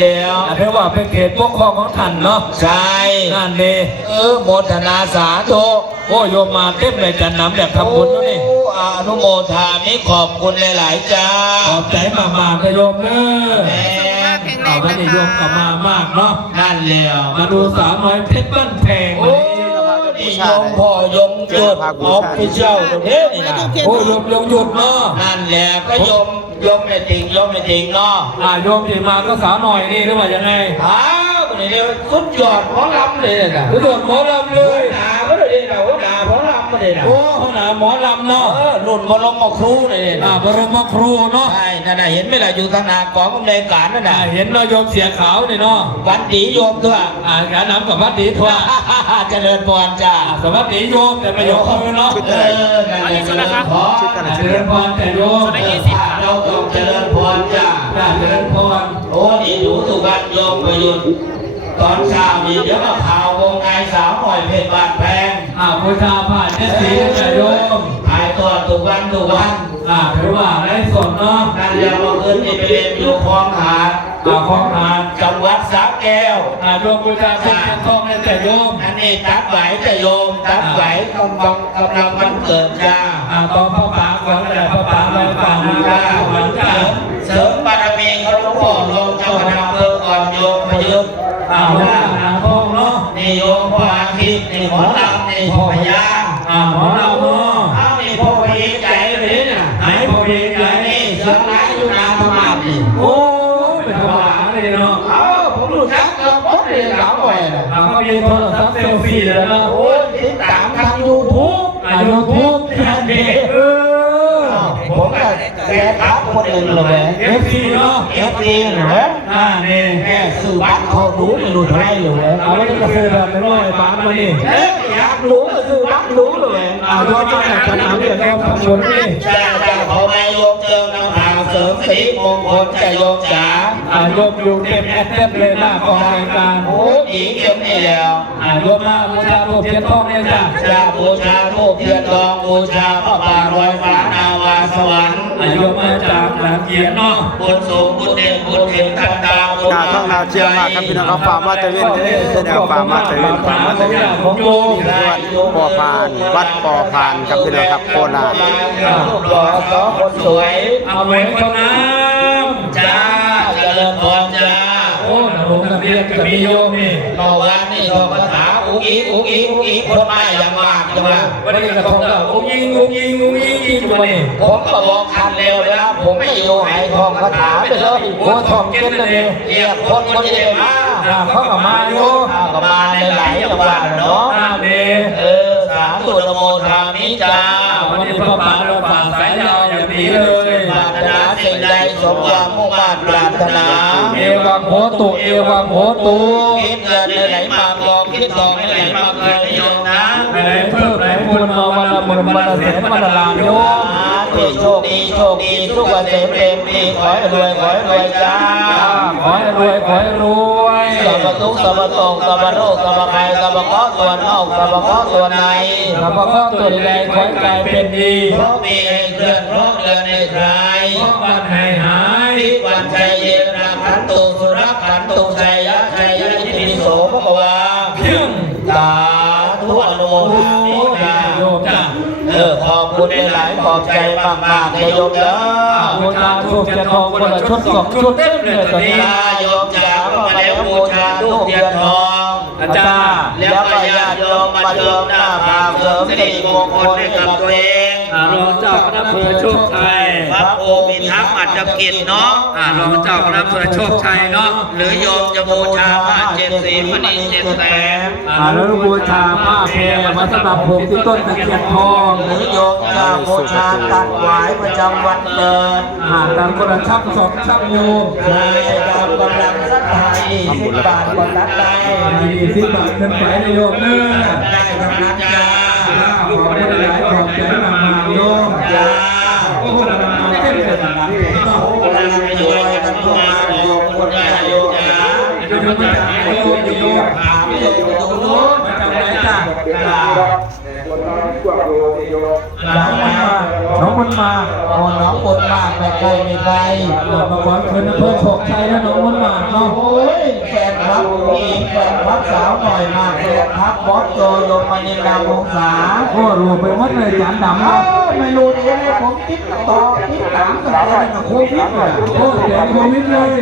แล้วอันนี้ว่าเป็นเขตปกครองของท่านเนาะใช่นั่นดีเออโมทนาสาธุโอ้โยมมาเต็มเลยจันน้ำอยากทำบุญแล้วนี่โอ้อนุโมทามิขอบคุณหลายๆจ้าขอบใจมากๆนะโยมเนอะแหมเอาไม่ได้โยมกลับมามากเนาะนั่นแล้วมาดูสาวน้อยเพชรบ้านแพงโอ้ นี่ยงพ่อยงหยุดออฟฟิเชียลตรงนี้นี่นะโอ้โยมโยมหยุดเนาะนั่นแหละก็ยมยมไม่ติงยมไม่ติงเนาะอ่าโยมที่มาก็สาวหน่อยนี่หรือว่ายังไงอ้าวนี่เดียวสุดยอดหมอลำเลยนะรู้ตัวหมอลำเลยด่าก็เลยด่าว่าด่าหมอลำมาเลยนะโอ้ ขนาดหมอลำเนาะเออรุ่นบรมครูเลยอ่านะบรมครูเนาะใช่นั่นน่ะเห็นไหมล่ะอยู่ทางหนากองกำเนิดการนั่นอ่าน่ะเห็นเราโยมเสียขาวนี่เนาะวันดีโยมด้วยอ่าการน้ำกับวัดดีทั่วเจริญพรจ้าสวัสดีโยมแต่ไม่โยมมือเนาะเออนั่นแหละเจริญพรอ่าเจริญพรแต่โยมเราต้องเจริญพรจ้าอ่าเจริญพรโอ้นี่ดูทุกวันโยมประยุทธ์ตอนเช้ามีเดี๋ยวมาข่าววงไงสาวหน่อยเพชรบานแพง อ่าบูชาผ่านเจสีแต่โยมถ่ายตัวทุกวันทุกวันอ่าถือว่าได้สดเนาะนั่นเรียกว่าคืนนี่ไปเรียนอยู่คลองหาดอ่าของทานจังหวัดสระแก้วอ่าโยมบูชาเป็นทองในแต่โยมอันนี้ตัดไหวจะโยมตัดไหวกำลังกำลังวันเกิดจ้าอ่าตอนพระป่าก่อนแต่พระป่าไปป่ามาจ้าหวัวันจ้าเสริมบารมีเขาหลวงพ่อรองเจ้าคณะอำเภอก่อนโยมประยุทธ์ อ่าว่านาทองเนาะ นี่โยมพ่ออาทิตย์นี่หมอลำนี่พ่อพญา อ่าหมอเราเนาะ อ้าวนี่พ่อพญาใจเลยน่ะ ไหนพอดีใจ นี่เสือร้ายอยู่นาธรรมานี่ โอ้เป็นธรรมดา เลยเนาะเอ้าผมรู้จักกับพ่อเรียนหลังหน่อยน่ะอ่าก็มีโทรศัพท์เซลฟี่แล้วเนาะโอ้ยติดตามทางยูทูบอ่ายูทูบแคนดี้เออผมก็แกทักคนอื่นเลยเอฟซีเนาะเอฟซีเหรออ่านี่แม่ซื้อบัตรเขารู้ไม่รู้เท่าไหรเลยเอาไว้จะซื้อแบบไม่ร้อยบาทมานี่เอ๊ะอยากรู้ก็ซื้อบัตรรู้เลยอ่าโยมมาจากสนามเด็กเราทำบุญนี่จ้าจ้าขอไปโยมเจิมนำทางเส ริมสีมงคลจะโยมจ๋าอ่าโยมอยู่เต็มแอดเต็มเลยหน้ากองรายการโอ้ดีเอ็มนี่แล้วอ่าโยมมาบูชาลูกเทียนทองเนี่ยจ้ะจ้าบูชาทูบเทียนทองบูชาพระป่ารอยฟ้านาวาสวรรค์อ่าโยมมาจากหลังเกียรติเนาะบุญสูงบุญเด่นบุญเห็นทันดาวหน้าท้องนาเชียงมากครับพี่น้องครับฟาร์มมาเตเวนเด้อแนวฟาร์มมาเตเวนฟาร์มมาเตเวนของโยมที่วัดปอพานวัดปอพานครับพี่น้องครับโคราชรูปหล่อสองคนสวยเอาไว้คนน้ำจ้าเจริญพรจ้าโอ้หนูนักเรียนกับมีโยมนี่เมื่อวานนี่ทองคาถาอุ้งอิงอุ้งอิงอุ้งอิงคนมาอย่างมากจังหวะวันนี้กระทงก็อุ้งยิงอุ้งยิงอุ้งยิงยิงมานี่ผมก็บอกคันเร็วเลยนะผมไม่อยู่ให้ทองคาถาไปเลยโอ้ทองเก็ตเลยเรียกคนคนเดียวมาอ่าเขากับมาโยข้าวก็มาในหลายจังหวัดเนาะอ่าเดเออสาธุนโมทามิจ้าวันนี้พ่อป่าเราป่าสายยาวอย่างนี้เลยปรารถนา สิ่งใดสมความมุ่งมั่นปรารถนา เอวังโหตุ เอวังโหตุคิดเงินไหลมาลองคิดทองไหลมาเคยโยมนะไหนเพิ่มไหนบุญมาวันละหมื่นวันละแสนวันละล้านโยม ที่โชคดีโชคดีทุกวันเต็มเต็มดีขอให้รวยขอให้รวยจ้าขอให้รวยขอให้รวยสัพพทุกข์สัพพโตกสัพพโรคสัพพภัยสัพพเคราะห์ตัวนอกสัพพเคราะห์ตัวในข้าพเจ้าตัวใดขอให้กลายเป็นดีเพราะมีให้เคลื่อนเพราะเดินให้คลายเพราะวันให้หายวิวันชัยเยนาขันตุสุรขันตุชัยยะชัยยะอิติปิโสภควาเพียงสาธุอนุโมทนามิจ้า โยมจ้ะ เออขอบคุณหลายๆขอบใจมากๆในโยมเด้อบูชาทูบเทียนทองคนละชุดสองชุดเต็มเลยตอนนี้ญาโยมจ๋าก็มาแล้วบูชาทูบเทียนทองอาจารย์แล้วก็ญาติโยมมาเจิมหน้าผากเสริมสิริมงคลให้กับตัวเอง อ่ารองเจ้าคณะอำเภอโชคชัยพระโอมิทักษ์อัจจกิจเนาะอ่ารองเจ้าคณะอำเภอโชคชัยเนาะหรือโยมจะบูชาผ้าเจ็ดสีมณีเจ็ดแสงอ่าแล้วบูชาผ้าแพรมาสำหรับผมที่ต้นตะเคียนทองหรือโยมจะบูชาตัดหวายประจำวันเกิดอ่าตามคนละชักสองชักโยมเคยดาวกำลังสักทายสิบบาทก็ตัดได้ยี่สิบบาทขึ้นไปนะโยมเนื้อได้ทั้งนั้นจ้าขอได้หลายขอบใจมากๆ โยมจ้าโอ้โหเรามาเต็มเลยนะกำลังไปอยู่กันทั่วมาขอบคุณญาโยมจ้าโยมมาจากไหนโยมโยมถามโยมตรงโน้นมาจากไหนจ้าจ้าหลังมาน้องมันมาโอ้น้องบนมากไม่เคยมีใครเรามาขอคืนอำเภอโชคชัยและน้องมันมาเนาะโอ้ สาวหน่อยมาเลยครับบอสโจโยมมานินดาวงศาโอ้รู้ไปหมดเลยจานดำเนาะไม่รู้ดีเลยผมคิดต่อคิดตามกันเลยกับโควิดเนี่ยโอ้เสียงโควิดเลย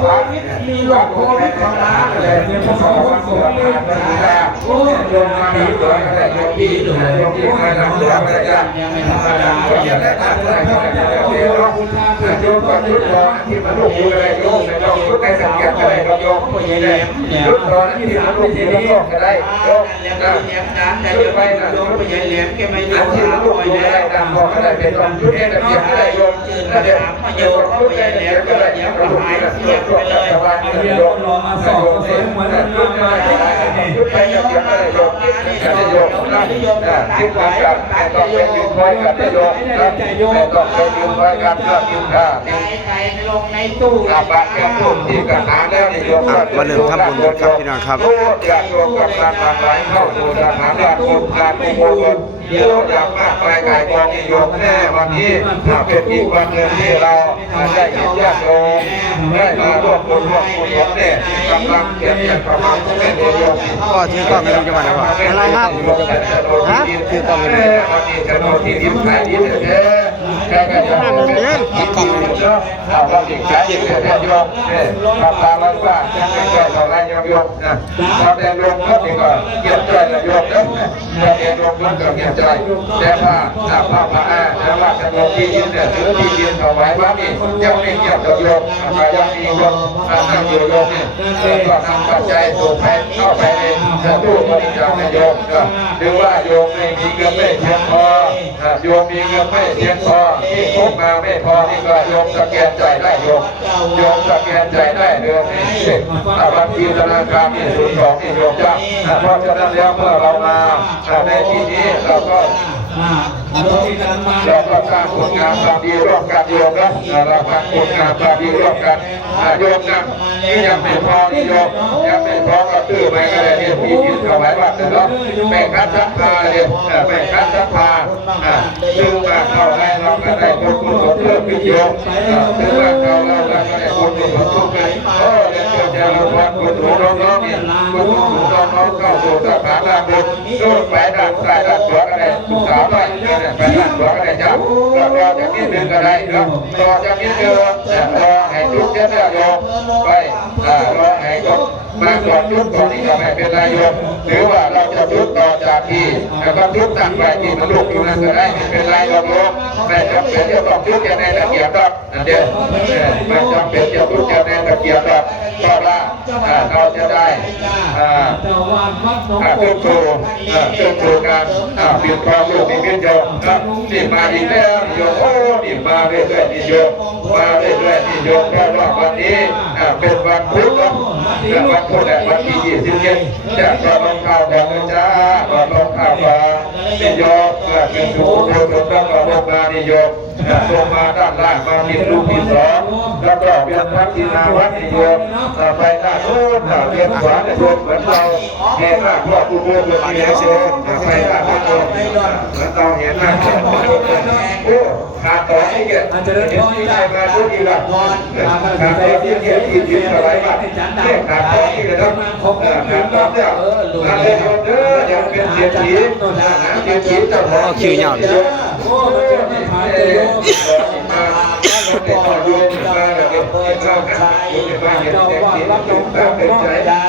โควิดมีโรคโควิดเข้ามาเลยเดี๋ยวผมขอส่งเลยโอ้โยมมาดีด้วยโยมดีด้วยโยมดีด้วยนะโยมไม่ธรรมดาอย่างนี้นะโยมบูชาเพื่อโยมก็ยุดรอที่มันลูกอยู่เลยโยมในโยมยุดในสังเกตอะไรโยมผู้ใหญ่แหลมยุดรอที่มันลูกอยู่ในโลกก็ได้โยมนะยุดไปนะโยมผู้ใหญ่แหลมแกไม่ได้ที่มันลูกอยู่ได้ตามพอก็ได้เป็นลมยุดเองแต่เพียงได้โยมถ้าเดี๋ยวโยมผู้ใหญ่แหลมก็ได้เดี๋ยวก็หายเสียไปเลยเรียนรอมาสอบก็สวยเหมือนกันมายุดไปจะเพียอะไรโยมจะได้โยมนะคิดความกับแต่ต้องเป็นยืนคอยกับโยมนะแต่ต้องเป็นยืนคอยกับเพื่อกินข้าใจใครลงในตู้อาบาแก้ปุ่มที่กระถาแล้วนี่โยมรู้อยากโยมกับการทำไรเข้าสู่สถานการบุญการกุโมลเดี๋ยวอยากมากไปไก่กองโยมแน่วันนี้เป็นอีกวันหนึ่งที่เราได้ยินญาติโยมได้มาร่วมบุญร่วมกุศลเนี่ยกำลังเก็บเงินประมาณเป็นโยมก็ถือกล้องให้ลุงจังหวัดนะว่าอะไรครับฮะถือกล้องให้ลุงวันนี้จะโดนที่ดิบขายดีเลยเด้อแค่ก็ยังเป็นถือกล้องให้ลุงเนาะเอาเราติดขายดีเลยเด้อโยมเนี่ยราคาร้อยบาจะไม่ใช่เท่าไรโยมโยมนะเราเดินลงก็ดีกว่าเกียรติใจนะโยมเนะเราเดินลงก็เกียรติใจแต่ว่าถ้าพระพระอาแต่ว่าจะลงที่ดินเนี่ยถือที่ดินเอาไว้ว่านี่ยังไม่เกี่ยวกับโยมมายังมีโยมนั่งอยู่โยมเนี่ยก็นำปัจจัยถูกไปเข้าไปในตู้บริจาคโยมก็หรือว่าโยมไม่มีเงินไม่เพียงพอโยมมีเงินไม่เพียงพอที่พกมาไม่พอนี่ก็โยมสแกนใจได้โยมโยมสแกนใจได้เดือนนี้บัญชีธนาคารที่ศูนย์สองที่โยมจ้าเพราะฉะนั้นแล้วเมื่อเรามาในที่นี้เราก็เราก็สร้างผลงานความดีร่วมกันโยมนะเราสร้างผลงานความดีร่วมกันโยมนะนี่ยังไม่พอที่โยมยังไม่พอก็ตื้อไปก็เลย เนี่ยพี่ยืนเอาไว้ว่าเดี๋ยวแบ่งคัดชักพาเนี่ยแบ่งคัดชักพาซึ่งมาเข้าให้เราก็ได้บุญกุศลเพิ่มขึ้นโยมซึ่งมาเข้าเราก็ได้บุญกุศลเพิ่มขึ้นโอ้เดี๋ยวจะเราพรบุญหลวงน้องๆเนี่ยบุญหลวงน้องๆเข้าสู่สถานะบุญนู่นไปด้านซ้ายด้านขวาก็ได้ศึกษาไปไปด้านขวาก็ได้จ้า แล้วก็จะมีหนึ่งก็ได้เนาะรอจะมีเดือนรอให้ทุกเจ้าโยมไปรอให้ทุกมาก่อนยุก่อนที่จะไม่เป็นไรโยมหรือว่าเราจะยุดต่อจากที่แล้วก็ยุดตั้งไปที่มันลูกอยู่นั่นก็ได้ไม่เป็นไรโยมโยมแต่จำเป็นจะต้องยุดแค่ในตะเกียบครับเดี๋ยวไม่จำเป็นจะยุดแค่ในตะเกียบครับเพราะว่าเราจะได้เครื่องโชว์อ่าเพื่อโชว์การเปลี่ยนความโลกมีเพียงโยมครับนี่มาอีกแล้วโยมโอ้นี่มาเรื่อยๆนี่โยมมาเรื่อยๆนี่โยมแค่ว่าวันนี้อ่าเป็นวันพุธเนาะอ่าวันพุธและวันที่ยี่สิบเจ็ดจะขอลงข่าวแบบนนะจ๊ะขอลงข่าวก่อน นี่โยมเพื่อเป็นผู้โชว์ถูกต้องกับลงมานี่โยมอ่าลงมาด้านล่างมาที่ลูกที่สองแล้วก็เป็นพักที่นาวัดนี่โยมต่อไปหน้าโน้นอ่าเรียนขวาเนี่ยโยมเหมือนเราเห็นหน้าพ่อผู้เพื่อนเพื่อนเลี้ยงโยมไปหน้าพ่อโยมเหมือนเราเห็นหน้าพ่อผู้เพื่อนโอ้ขาดต่อให้เกิดที่ได้มาทุกทีละขาดต่อที่เกียรติที่ที่อะไรบ้างนี่ยขาดต่อที่เลยนะขาดต่อเนี่ยขาดเลยโยเด้อ ยังเป็นเสียทีนะเสียทีเจ้าของโอ้มันจะไม่ผ่านเลยโยมมาต่อโยมมาแล้วก็เป็นเจ้าข้าเป็นบ้านเจ้าว่างล็องตางเป็นาะจ้า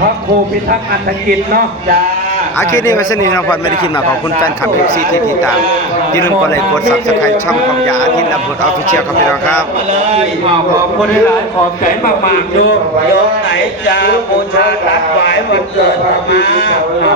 พระครูพิทักษ์อันธกิจเนาะจ้าอาคลิปนี้ไว้สนิทน้องพอดไม่ได้คลิปหนาขอบคุณแฟนคลับเอฟซีที่ติดตามอย่าลืมกดไลค์กดซับสไครต์ช่องของยาอาทิตย์และบทออฟฟิเชียลครับพี่น้องครับมาเลยขอบคุณหลายขอบใจมากๆโยมโยมไหนจะบูชารักไหววันเกิดมาอ่า